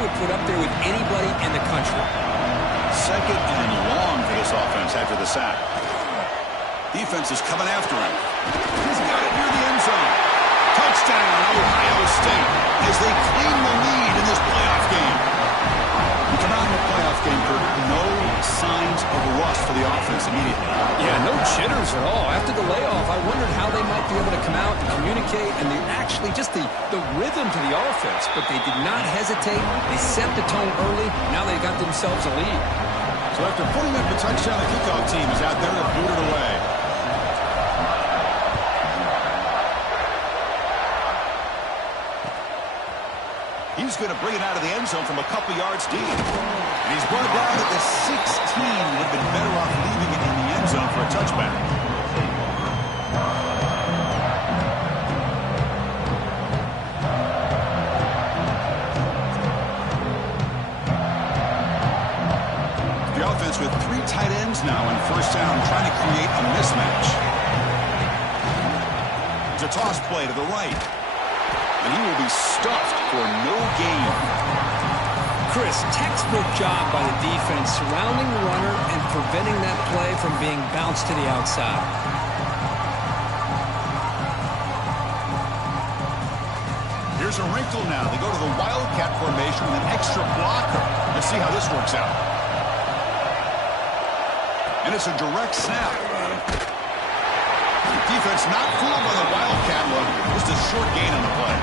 would put up there with anybody in the country. Second and long for this offense after the sack. Defense is coming after him. He's got it near the end zone. Touchdown, Ohio State, as they claim the lead in this playoff game. We come out in the playoff game, Kurt. No signs of rust for the offense immediately. Yeah, no jitters at all. After the layoff, I wondered how they might be able to come out and communicate, and actually just the rhythm to the offense. But they did not hesitate. They set the tone early. Now they got themselves a lead. So after putting up the touchdown, the kickoff team is out there to boot it away. He's going to bring it out of the end zone from a couple yards deep. And he's brought down at the 16. Would have been better off leaving it in the end zone for a touchback. The offense with 3 tight ends now on first down, trying to create a mismatch. It's a toss play to the right. And he will be stuffed for no gain. Chris, textbook job by the defense surrounding the runner and preventing that play from being bounced to the outside. Here's a wrinkle now. They go to the Wildcat formation with an extra blocker. Let's see how this works out. And it's a direct snap. Defense not fooled by the Wildcat look. Just a short gain on the play.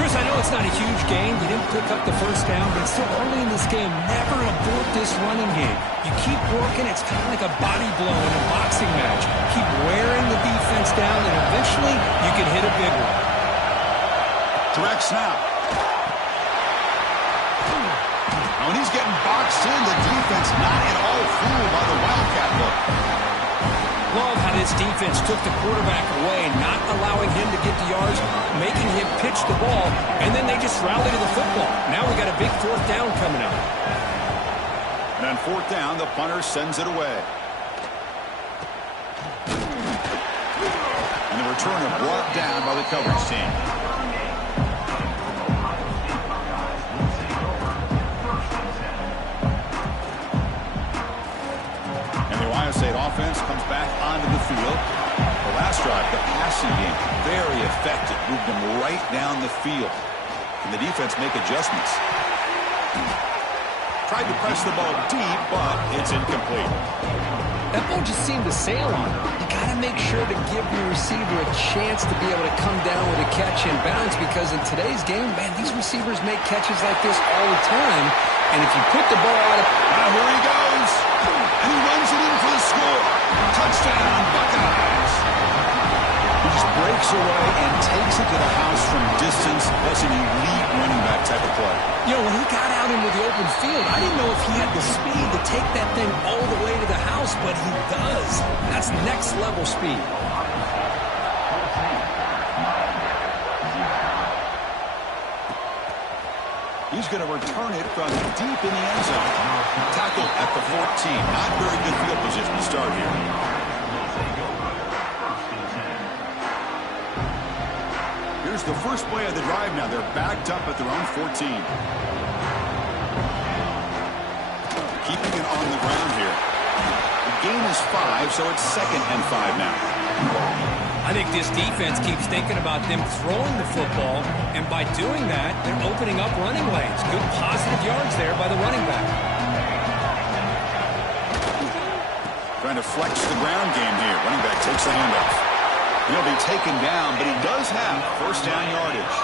Chris, I know it's not a huge gain. You didn't pick up the first down, but it's still early in this game. Never abort this running game. You keep working. It's kind of like a body blow in a boxing match. Keep wearing the defense down, and eventually you can hit a big one. Direct snap. When he's getting boxed in, the defense not at all fooled by the Wildcat look. Love how this defense took the quarterback away, not allowing him to get the yards, making him pitch the ball, and then they just rallied to the football. Now we got a big fourth down coming up. And on fourth down, the punter sends it away. And the returner brought down by the coverage team. State offense comes back onto the field. The last drive, the passing game, very effective. Moved them right down the field. Can the defense make adjustments? Tried to press the ball deep, but it's incomplete. That ball just seemed to sail on him. You got to make sure to give your receiver a chance to be able to come down with a catch and bounce, because in today's game, man, these receivers make catches like this all the time. And if you put the ball out of... Now here he goes. And he runs it in for the score. Touchdown, Buckeyes. He just breaks away and takes it to the house from distance. That's an elite running back type of play. You know, when he got out into the open field, I didn't know if he had the speed to take that thing all the way to the house, but he does. That's next level speed. He's going to return it from deep in the end zone. Tackled at the 14. Not very good field position to start here. Here's the first play of the drive now. They're backed up at their own 14. Keeping it on the ground here. The gain is 5, so it's 2nd and 5 now. I think this defense keeps thinking about them throwing the football, and by doing that, they're opening up running lanes. Good positive yards there by the running back. Trying to flex the ground game here. Running back takes the handoff. He'll be taken down, but he does have first down yardage.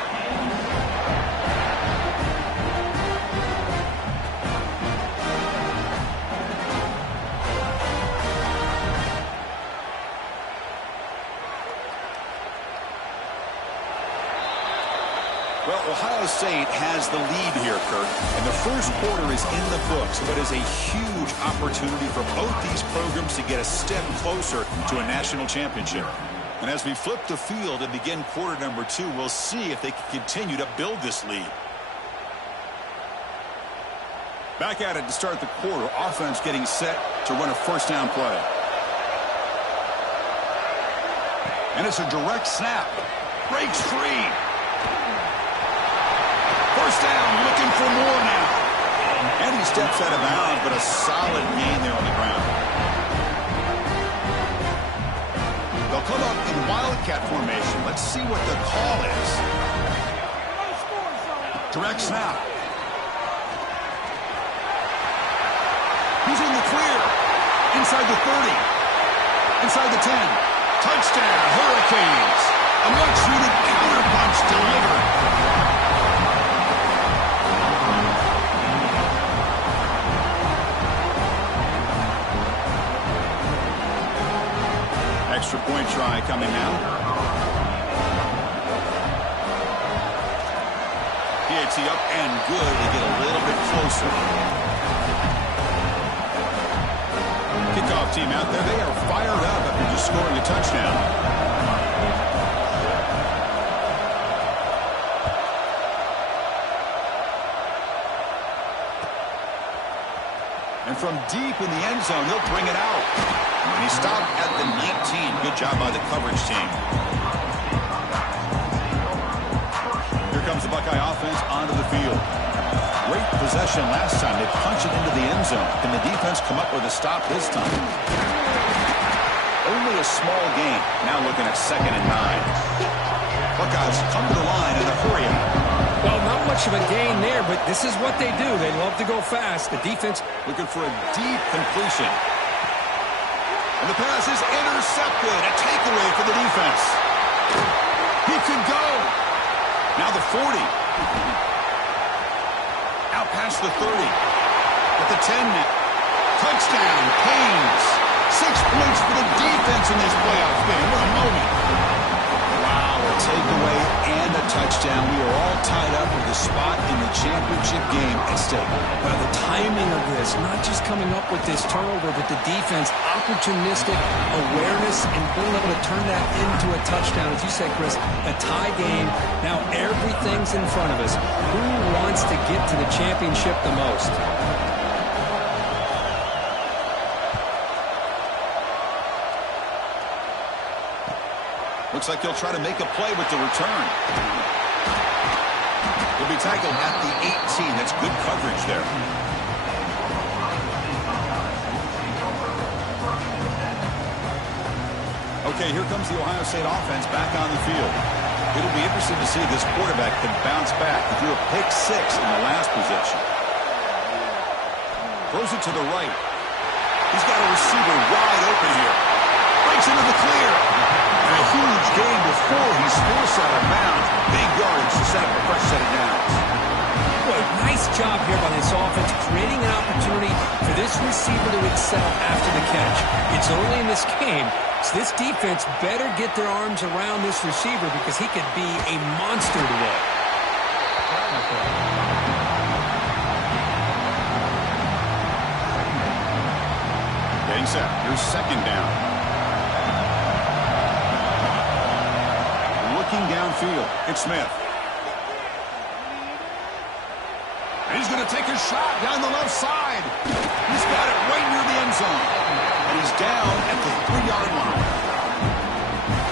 Well, Ohio State has the lead here, Kurt, and the first quarter is in the books, but is a huge opportunity for both these programs to get a step closer to a national championship. And as we flip the field and begin quarter number 2, we'll see if they can continue to build this lead. Back at it to start the quarter. Offense getting set to run a first down play. And it's a direct snap. Breaks free. First down, looking for more now. And he steps out of bounds, but a solid gain there on the ground. They'll come up in wildcat formation. Let's see what the call is. Direct snap. He's in the clear. Inside the 30. Inside the 10. Touchdown, Hurricanes. A much-needed counterpunch delivered. Extra point try coming now. PAT up and good to get a little bit closer. Kickoff team out there. They are fired up after just scoring a touchdown. And from deep in the end zone, they'll bring it out. And he stopped at the 19. Good job by the coverage team. Here comes the Buckeye offense onto the field. Great possession last time. They punch it into the end zone. Can the defense come up with a stop this time? Only a small gain. Now looking at 2nd and 9. Buckeyes come to the line in a hurry up. Well, not much of a gain there, but this is what they do. They love to go fast. The defense looking for a deep completion. And the pass is intercepted. A takeaway for the defense. He could go. Now the 40. Out past the 30. At the 10 now. Touchdown, Canes. 6 points for the defense in this playoff game. What a moment. Wow, a takeaway and a touchdown. We are all tied up with a spot in the championship game at stake. Well, the timing of this, not just coming up with this turnover, but the defense, opportunistic awareness, and being able to turn that into a touchdown. As you said, Chris, a tie game. Now everything's in front of us. Who wants to get to the championship the most? Looks like he'll try to make a play with the return. He'll be tackled at the 18. That's good coverage there. Okay, here comes the Ohio State offense back on the field. It'll be interesting to see if this quarterback can bounce back. He threw a pick 6 in the last possession. Throws it to the right. He's got a receiver wide open here. Breaks into the clear. And a huge gain before he's forced out of bounds. Big yardage to set up a fresh set of downs. Boy, nice job here by this offense, creating an opportunity for this receiver to excel after the catch. It's early in this game, so this defense better get their arms around this receiver because he could be a monster today. Getting set. Here's 2nd down. Looking downfield. It's Smith. And he's going to take a shot down the left side. He's got it right near the end zone. And he's down at the 3-yard line.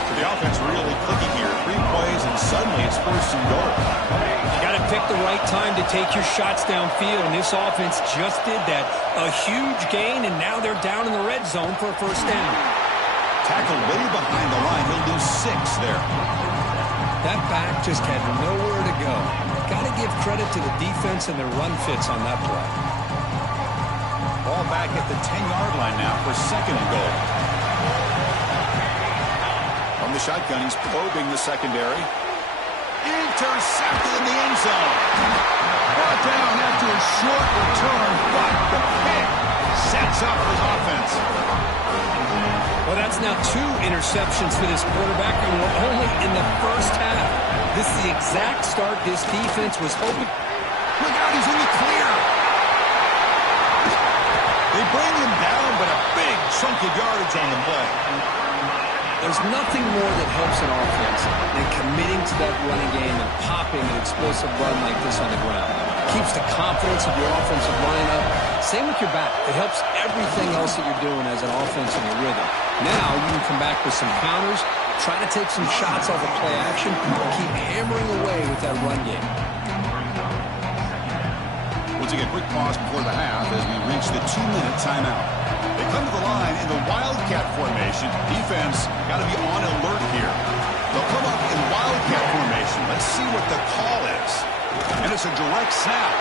So the offense really clicking here. 3 plays, and suddenly it's 1st and goal. You got to pick the right time to take your shots downfield, and this offense just did that. A huge gain, and now they're down in the red zone for a 1st down. Tackled way behind the line. He'll lose 6 there. That back just had nowhere to go. Got to give credit to the defense and their run fits on that play. Ball back at the 10-yard line now for 2nd and goal. From the shotgun, he's probing the secondary. Intercepted in the end zone. Brought down after a short return, but the pick sets up his offense. Well, that's now 2 interceptions for this quarterback, and we're only in the first half. This is the exact start this defense was hoping. Look out, he's in the clear. They bring him down, but a big chunk of yardage on the play. There's nothing more that helps an offense than committing to that running game and popping an explosive run like this on the ground. Keeps the confidence of your offensive line up. Same with your back. It helps everything else that you're doing as an offense in your rhythm. Now you can come back with some counters, try to take some shots off of play action, and keep hammering away with that run game. We'll take a quick pause before the half as we reach the 2-minute timeout. They come to the line in the Wildcat formation. Defense got to be on alert here. They'll come up in Wildcat formation. Let's see what the call is. And it's a direct snap.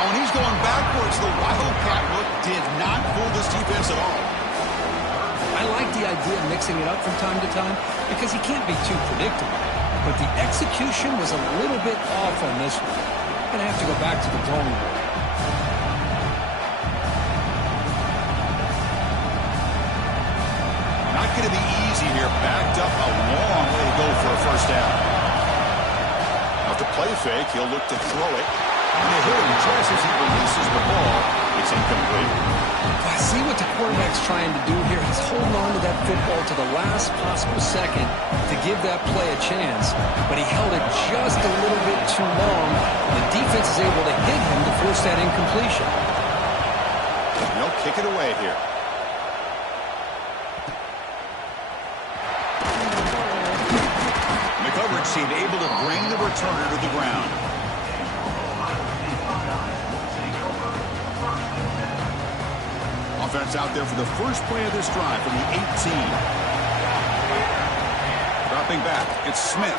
Oh, and he's going backwards. The Wildcat look did not fool this defense at all. I like the idea of mixing it up from time to time because he can't be too predictable. But the execution was a little bit off on this one. Going to have to go back to the drawing board. Not going to be easy here. Backed up a long way to go for a first down. Off the play fake, he'll look to throw it. And they hit him just as he releases the ball. It's incomplete. I see what the quarterback's trying to do here. He's holding on to that football to the last possible second to give that play a chance. But he held it just a little bit too long. The defense is able to hit him to force that incompletion. And they'll kick it away here. The coverage team able to bring the returner to the ground. Offense out there for the first play of this drive from the 18. Dropping back, it's Smith.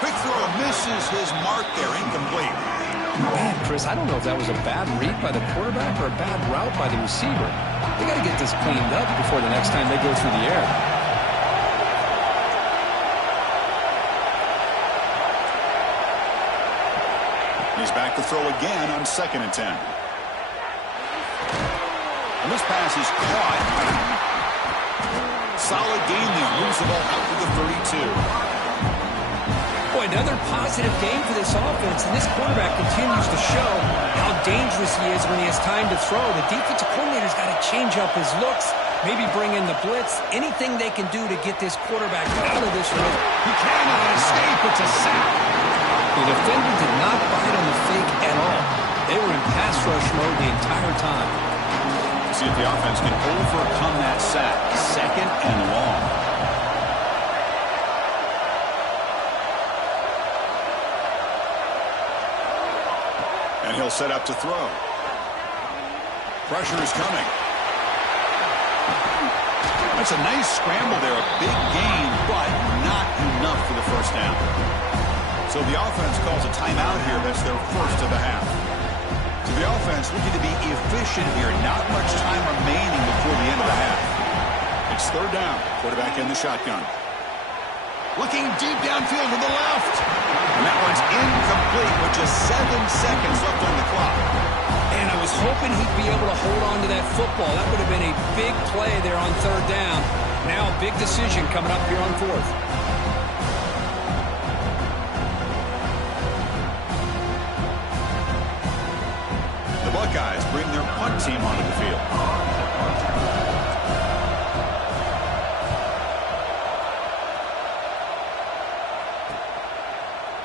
Quick throw misses his mark there, incomplete. Man, Chris, I don't know if that was a bad read by the quarterback or a bad route by the receiver. They got to get this cleaned up before the next time they go through the air. He's back to throw again on 2nd and 10. And this pass is caught. Solid gain there. Moves the ball out to the 32. Boy, another positive game for this offense, and this quarterback continues to show how dangerous he is when he has time to throw. The defensive coordinator's got to change up his looks, maybe bring in the blitz, anything they can do to get this quarterback out of this rhythm. He cannot escape. It's a sack. The defender did not bite on the fake at all. They were in pass rush mode the entire time. See if the offense can overcome that sack. 2nd and long. And he'll set up to throw. Pressure is coming. That's a nice scramble there. A big gain, but not enough for the first down. So the offense calls a timeout here. That's their first of the half. So the offense looking to be efficient here. Not much time remaining before the end of the half. It's 3rd down. Quarterback in the shotgun. Looking deep downfield to the left. And that one's incomplete with just 7 seconds left on the clock. And I was hoping he'd be able to hold on to that football. That would have been a big play there on 3rd down. Now a big decision coming up here on 4th. The Buckeyes bring their punt team onto the field.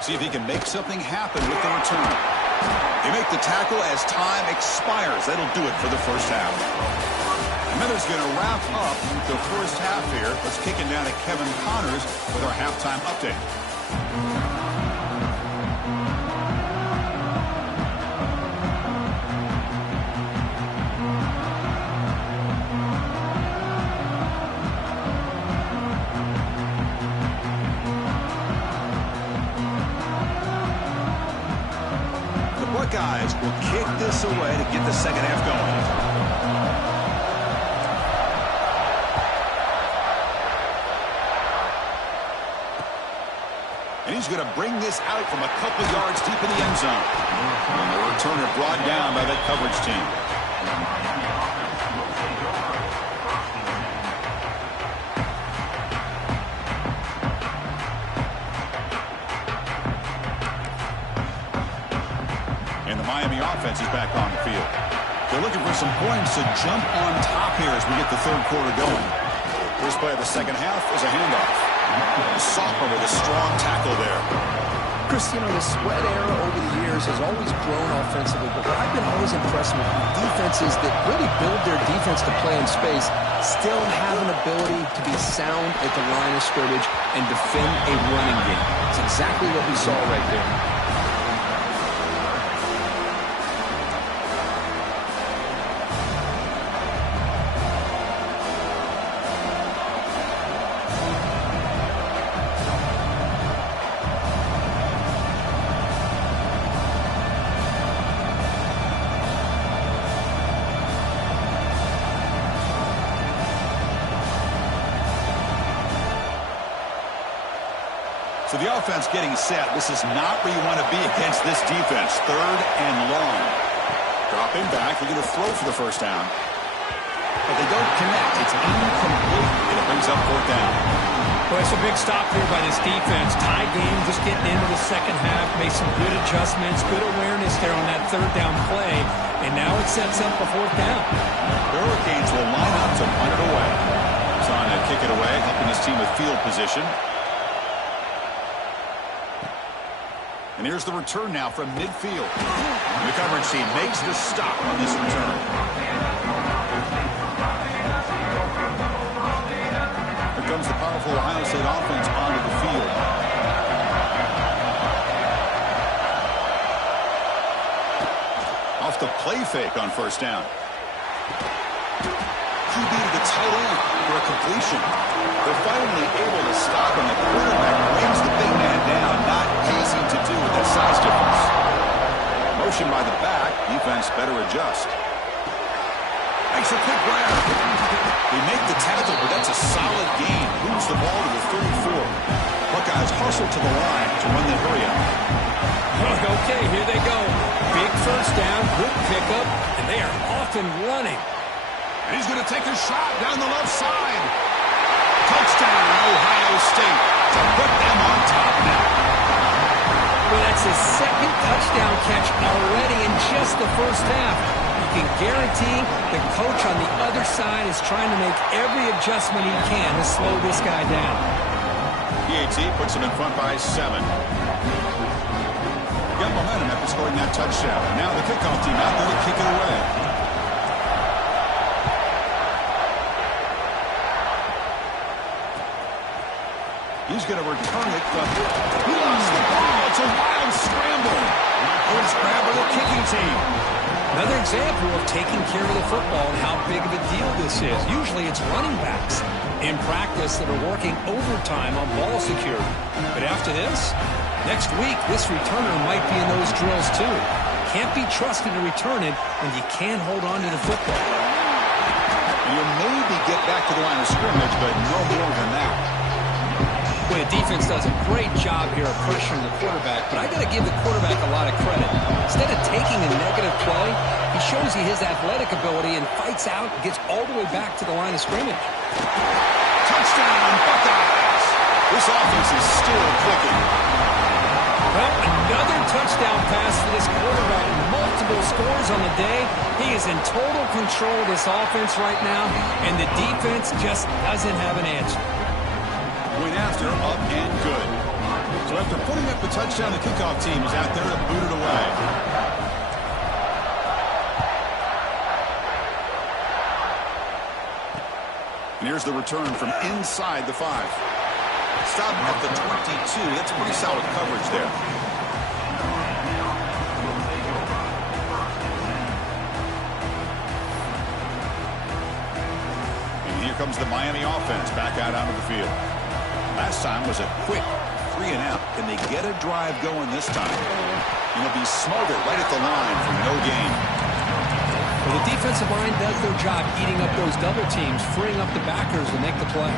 See if he can make something happen with the return. They make the tackle as time expires. That'll do it for the first half. And then it's going to wrap up the first half here. Let's kick it down to Kevin Connors with our halftime update. Buckeyes will kick this away to get the second half going. And he's going to bring this out from a couple yards deep in the end zone. And the returner brought down by that coverage team. And the Miami offense is back on the field. They're looking for some points to jump on top here as we get the 3rd quarter going. First play of the second half is a handoff. Sophomore with a strong tackle there. Chris, you know, the sweat era over the years has always grown offensively, but what I've been always impressed with defenses that really build their defense to play in space still have an ability to be sound at the line of scrimmage and defend a running game. It's exactly what we saw right there. So the offense getting set. This is not where you want to be against this defense. 3rd and long. Dropping back. They're going to throw for the first down. But they don't connect. It's incomplete. And it brings up 4th down. Well, it's a big stop here by this defense. Tie game, just getting into the second half. Made some good adjustments, good awareness there on that 3rd down play. And now it sets up a 4th down. The Hurricanes will line up to punt it away. Trying to kick it away, helping his team with field position. And here's the return now from midfield. The coverage team makes the stop on this return. Here comes the powerful Ohio State offense onto the field. Off the play fake on 1st down. QB to the tight end for a completion. They're finally able to stop him. The quarterback brings the big man down. Not easy to do with that size difference. Motion by the back. Defense better adjust. Makes a quick grab. They make the tackle, but that's a solid gain. Moves the ball to the 34. Buckeyes hustle to the line to run the hurry up. Okay, here they go. Big 1st down, good pickup, and they are off and running. And he's going to take a shot down the left side. Touchdown, Ohio State, to put them on top now. Well, that's his 2nd touchdown catch already in just the 1st half. You can guarantee the coach on the other side is trying to make every adjustment he can to slow this guy down. PAT puts him in front by 7. Got momentum after scoring that touchdown. Now the kickoff team out there to kick it away. He's going to return it from... He lost the ball. It's a wild scramble. Nice grab by the kicking team. Another example of taking care of the football and how big of a deal this is. Usually it's running backs in practice that are working overtime on ball security. But after this, next week, this returner might be in those drills too. Can't be trusted to return it when you can't hold on to the football. You'll maybe get back to the line of scrimmage, but no more than that. Boy, the defense does a great job here of pressuring the quarterback, but I got to give the quarterback a lot of credit. Instead of taking a negative play, he shows you his athletic ability and fights out and gets all the way back to the line of scrimmage. Touchdown, Buckeyes! This offense is still clicking. Well, another touchdown pass for this quarterback. Multiple scores on the day. He is in total control of this offense right now, and the defense just doesn't have an answer. Point after, up and good. So after putting up the touchdown, the kickoff team is out there to boot it away. And here's the return from inside the 5. Stop at the 22. That's pretty solid coverage there. And here comes the Miami offense back out onto the field. Last time was a quick 3 and out. Can they get a drive going this time? And it'll be smothered right at the line for no gain. Well, the defensive line does their job eating up those double teams, freeing up the backers to make the play.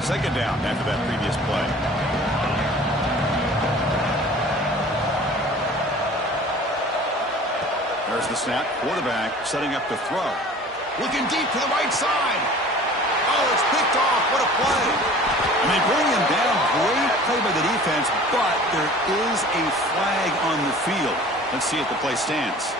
Second down after that previous play. There's the snap. Quarterback setting up to throw. Looking deep to the right side. Oh, it's picked off. What a play. And they bring him down. Great play by the defense, but there is a flag on the field. Let's see if the play stands.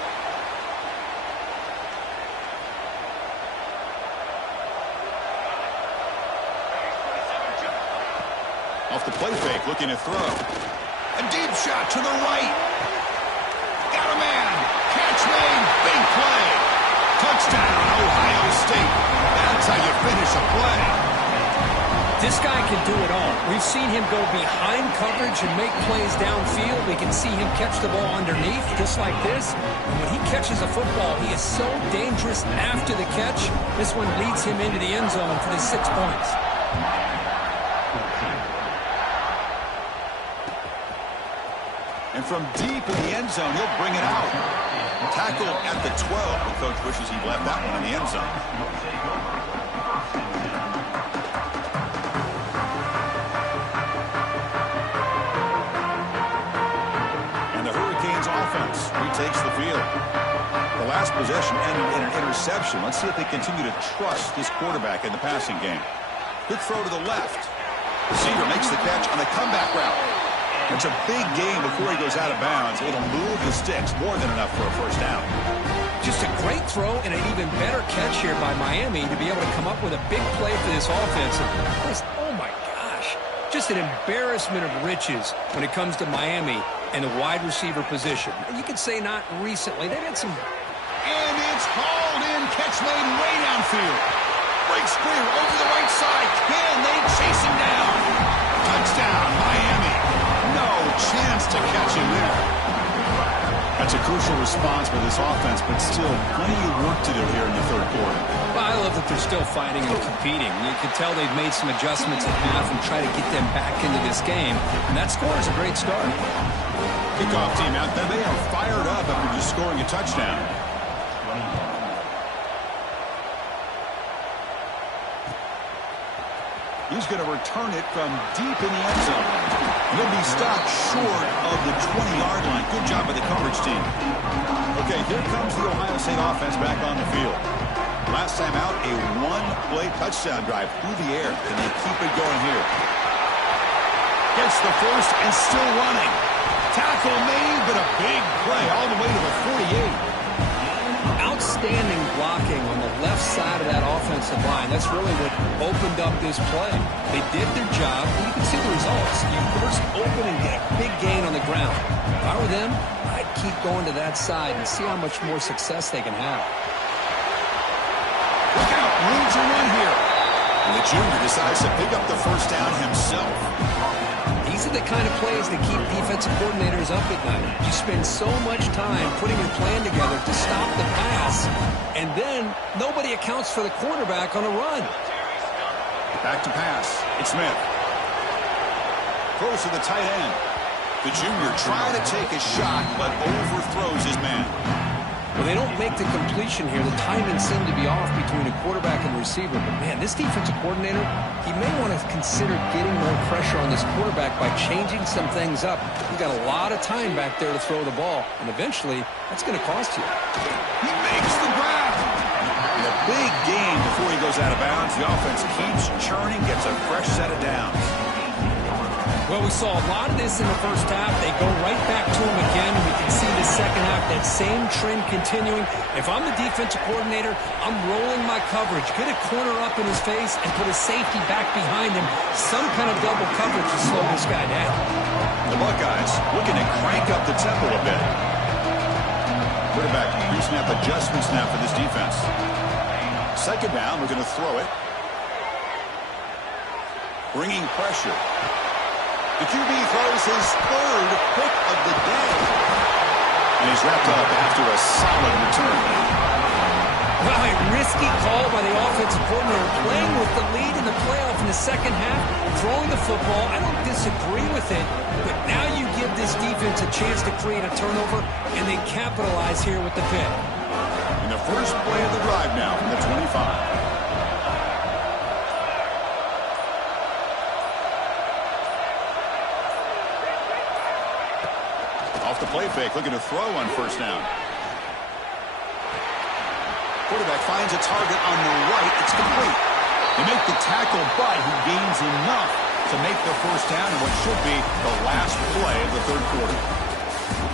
Off the play fake, looking to throw. A deep shot to the right. Got a man. Catch made. Big play. Touchdown, Ohio State. That's how you finish a play. This guy can do it all. We've seen him go behind coverage and make plays downfield. We can see him catch the ball underneath, just like this. And when he catches a football, he is so dangerous after the catch. This one leads him into the end zone for the 6 points. And from deep in the end zone, he'll bring it out. Tackled at the 12. The coach wishes he'd left that one in the end zone. And the Hurricanes offense retakes the field. The last possession ended in an interception. Let's see if they continue to trust this quarterback in the passing game. Good throw to the left. Receiver makes the catch on the comeback route. It's a big game before he goes out of bounds. It'll move the sticks, more than enough for a first down. Just a great throw and an even better catch here by Miami to be able to come up with a big play for this offense. Oh my gosh, just an embarrassment of riches when it comes to Miami and the wide receiver position. You could say not recently. They've had some... And it's hauled in, catch made way downfield. Breaks clear over the right side. Can they chase him down? Touchdown, Miami. No chance to catch him there. That's a crucial response for this offense, but still plenty of work to do here in the third quarter. Well, I love that they're still fighting and competing. You can tell they've made some adjustments at half and try to get them back into this game. And that score is a great start. Kickoff team out there. They are fired up after just scoring a touchdown. He's going to return it from deep in the end zone. He'll be stopped short of the 20-yard line. Good job by the coverage team. Okay, here comes the Ohio State offense back on the field. Last time out, a one-play touchdown drive through the air. Can they keep it going here? Gets the first and still running. Tackle made, but a big play all the way to the 48. Outstanding blocking on the left side of that offensive line. That's really what opened up this play. They did their job, and you can see the results. You first open and get a big gain on the ground. If I were them, I'd keep going to that side and see how much more success they can have. Look out, room to run here. And the junior decides to pick up the first down himself. These are the kind of plays that keep defensive coordinators up at night. You spend so much time putting your plan together to stop the pass, and then nobody accounts for the quarterback on a run. Back to pass. It's Smith. Throws to the tight end. The junior trying to take a shot, but overthrows his man. Well, they don't make the completion here. The timing seemed to be off between a quarterback and receiver. But, man, this defensive coordinator, he may want to consider getting more pressure on this quarterback by changing some things up. You've got a lot of time back there to throw the ball, and eventually that's going to cost you. He makes the grab. And a big gain before he goes out of bounds. The offense keeps churning, gets a fresh set of downs. Well, we saw a lot of this in the first half. They go right back to him again. We can see the second half, that same trend continuing. If I'm the defensive coordinator, I'm rolling my coverage. Get a corner up in his face and put a safety back behind him. Some kind of double coverage to slow this guy down. The Buckeyes looking to crank up the tempo a bit. Quarterback pre-snap adjustments now for this defense. Second down, we're going to throw it. Bringing pressure. The QB throws his third pick of the day. And he's wrapped up after a solid return. Well, a risky call by the offensive coordinator, playing with the lead in the playoff in the second half, throwing the football. I don't disagree with it, but now you give this defense a chance to create a turnover, and they capitalize here with the pick. And the first play of the drive now from the 25. Off the play fake, looking to throw on first down. Quarterback finds a target on the right. It's complete. They make the tackle, but he gains enough to make the first down in what should be the last play of the third quarter.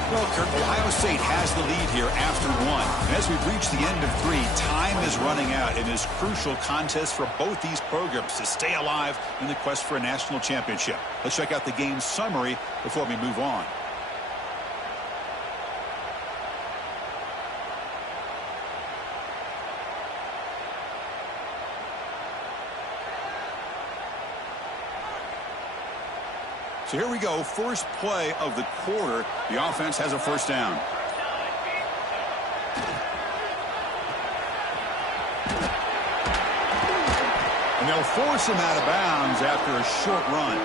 Well, Kirk, Ohio State has the lead here after one. And as we've reached the end of three, time is running out in this crucial contest for both these programs to stay alive in the quest for a national championship. Let's check out the game summary before we move on. So here we go, first play of the quarter. The offense has a first down. And they'll force him out of bounds after a short run.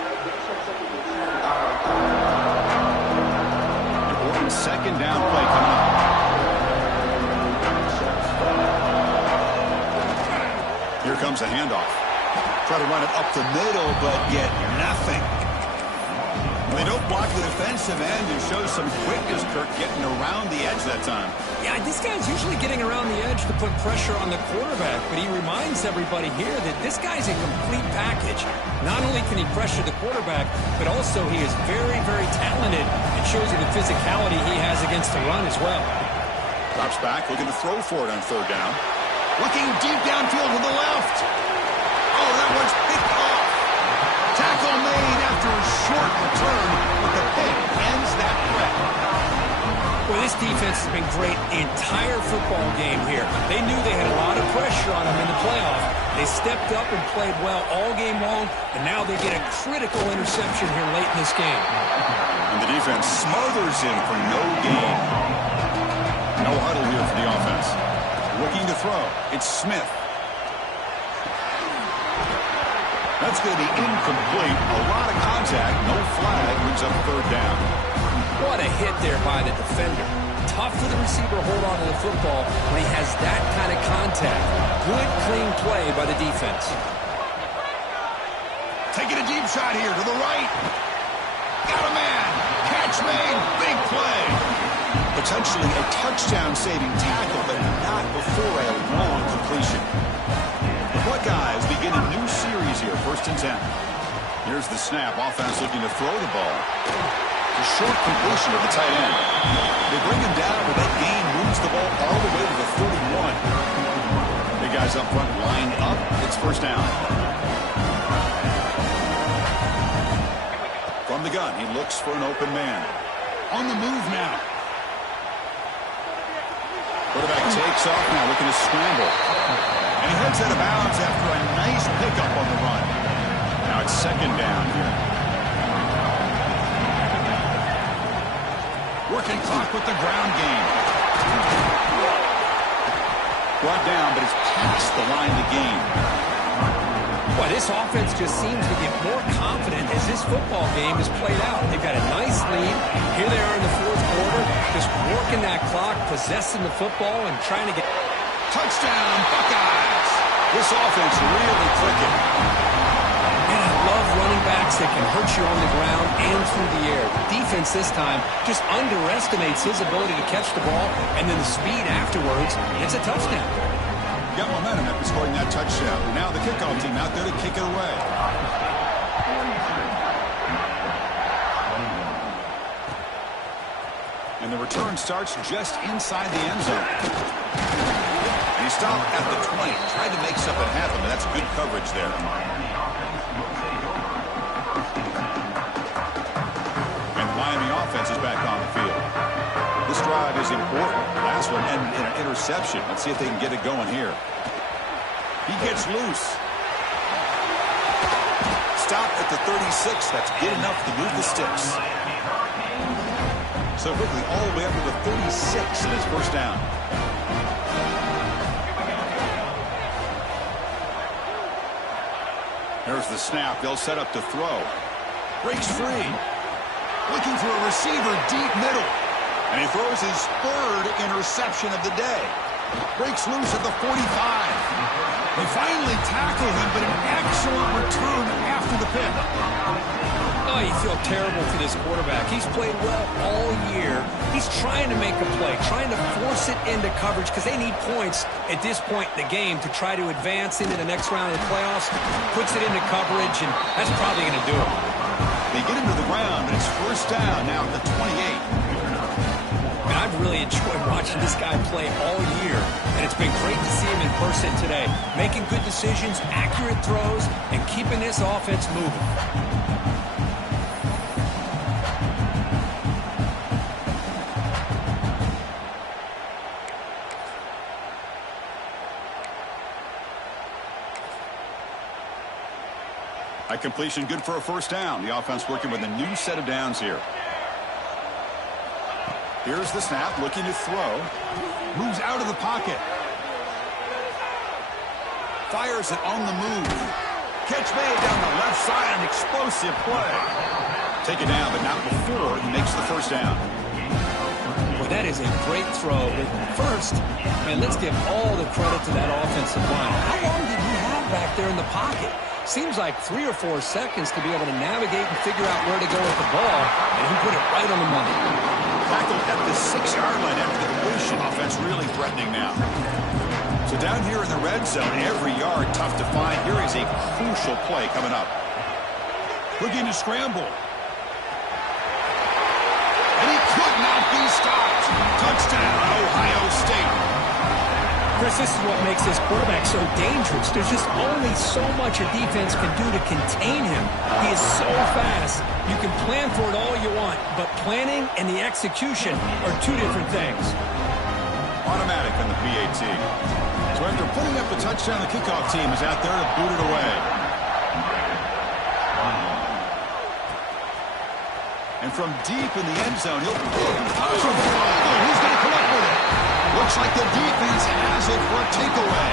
second down play coming up. Here comes a handoff. Try to run it up the middle, but get nothing. They don't block the defensive end and show some quickness, Kirk, getting around the edge that time. Yeah, this guy's usually getting around the edge to put pressure on the quarterback, but he reminds everybody here that this guy's a complete package. Not only can he pressure the quarterback, but also he is very, very talented and shows you the physicality he has against the run as well. Drops back, looking to throw for it on third down. Looking deep downfield to the left. Oh, that one's picked off. Tackle made after a short return, but the pick ends that threat. Well, this defense has been great the entire football game here. They knew they had a lot of pressure on them in the playoff. They stepped up and played well all game long, and now they get a critical interception here late in this game. And the defense smothers him for no gain. No huddle here for the offense. Looking to throw. It's Smith. That's going to be incomplete. A lot of contact. No flag. Brings up third down. What a hit there by the defender. Tough for the receiver to hold on to the football when he has that kind of contact. Good, clean play by the defense. Taking a deep shot here to the right. Got a man. Catch made. Big play. Potentially a touchdown-saving tackle, but not before a long completion. The Buckeyes begin a new series here, 1st and 10. Here's the snap. Offense looking to throw the ball. A short completion to the tight end. They bring him down, but that gain moves the ball all the way to the 31. Big guys up front lined up. It's 1st down. From the gun, he looks for an open man. On the move now. Quarterback takes off now, looking to scramble. And he heads out of bounds after a nice pickup on the run. Now it's 2nd down here. Working clock with the ground game. Brought down, but it's past the line to gain. Boy, this offense just seems to get more confident as this football game is played out. They've got a nice lead. Here they are in the 4th quarter, just working that clock, possessing the football, and trying to get... Touchdown, Buckeyes! This offense really clicking. And I love running backs that can hurt you on the ground and through the air. The defense this time just underestimates his ability to catch the ball, and then the speed afterwards, it's a touchdown. Got momentum after scoring that touchdown. Now the kickoff team out there to kick it away. And the return starts just inside the end zone. And he stopped at the 20. Tried to make something happen, but that's good coverage there. And Miami offense is back on the field. This drive is important. Last one ended in an interception. Let's see if they can get it going here. He gets loose. Stop at the 36. That's good enough to move the sticks. So quickly all the way up to the 36 in his 1st down. There's the snap. They'll set up to throw. Breaks free. Looking for a receiver deep middle. And he throws his 3rd interception of the day. Breaks loose at the 45. They finally tackle him, but an excellent return after the pick. Oh, you feel terrible for this quarterback. He's played well all year. He's trying to make a play, trying to force it into coverage because they need points at this point in the game to try to advance into the next round of the playoffs. Puts it into coverage, and that's probably going to do it. They get him to the ground, and it's 1st down now at the 28. I've really enjoyed watching this guy play all year, and it's been great to see him in person today, making good decisions, accurate throws, and keeping this offense moving. High completion, good for a 1st down. The offense working with a new set of downs here. Here's the snap, looking to throw. Moves out of the pocket. Fires it on the move. Catch made down the left side, an explosive play. Take it down, but not before he makes the 1st down. That is a great throw. But first, man, let's give all the credit to that offensive line. How long did he have back there in the pocket? Seems like 3 or 4 seconds to be able to navigate and figure out where to go with the ball, and he put it right on the money. Tackled at the 6-yard line after the completion. Offense really threatening now. So down here in the red zone, every yard tough to find. Here is a crucial play coming up. Looking to scramble. And he could not be stopped. Touchdown, Ohio State. Chris, this is what makes this quarterback so dangerous. There's just only so much a defense can do to contain him. He is so fast. You can plan for it all you want, but planning and the execution are 2 different things. Automatic on the PAT. So after putting up a touchdown, the kickoff team is out there to boot it away. And from deep in the end zone, he's going to come up with it. Looks like the defense has it for a takeaway.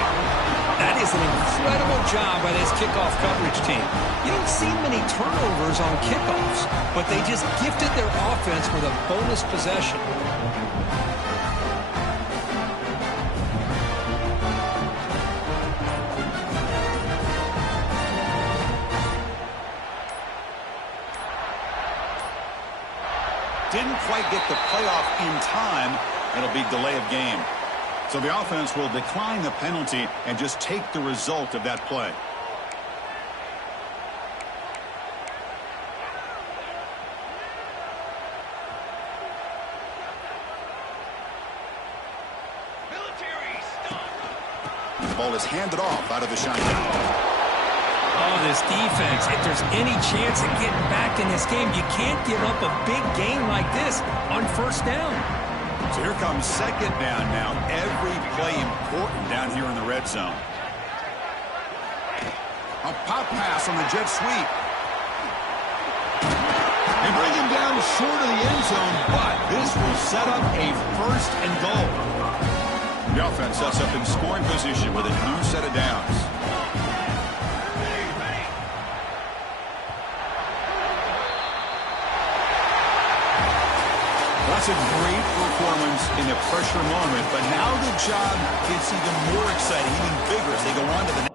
That is an incredible job by this kickoff coverage team. You don't see many turnovers on kickoffs, but they just gifted their offense with a bonus possession. Didn't quite get the playoff in time. It'll be delay of game. So the offense will decline the penalty and just take the result of that play. The ball is handed off out of the shotgun. Oh, this defense, if there's any chance of getting back in this game, you can't give up a big gain like this on first down. So here comes second down now. Every play important down here in the red zone. A pop pass on the jet sweep. They bring him down short of the end zone, but this will set up a first and goal. The offense sets up in scoring position with a new set of downs. That's a great performance in a pressure moment, but now the job gets even more exciting, even bigger as they go on to the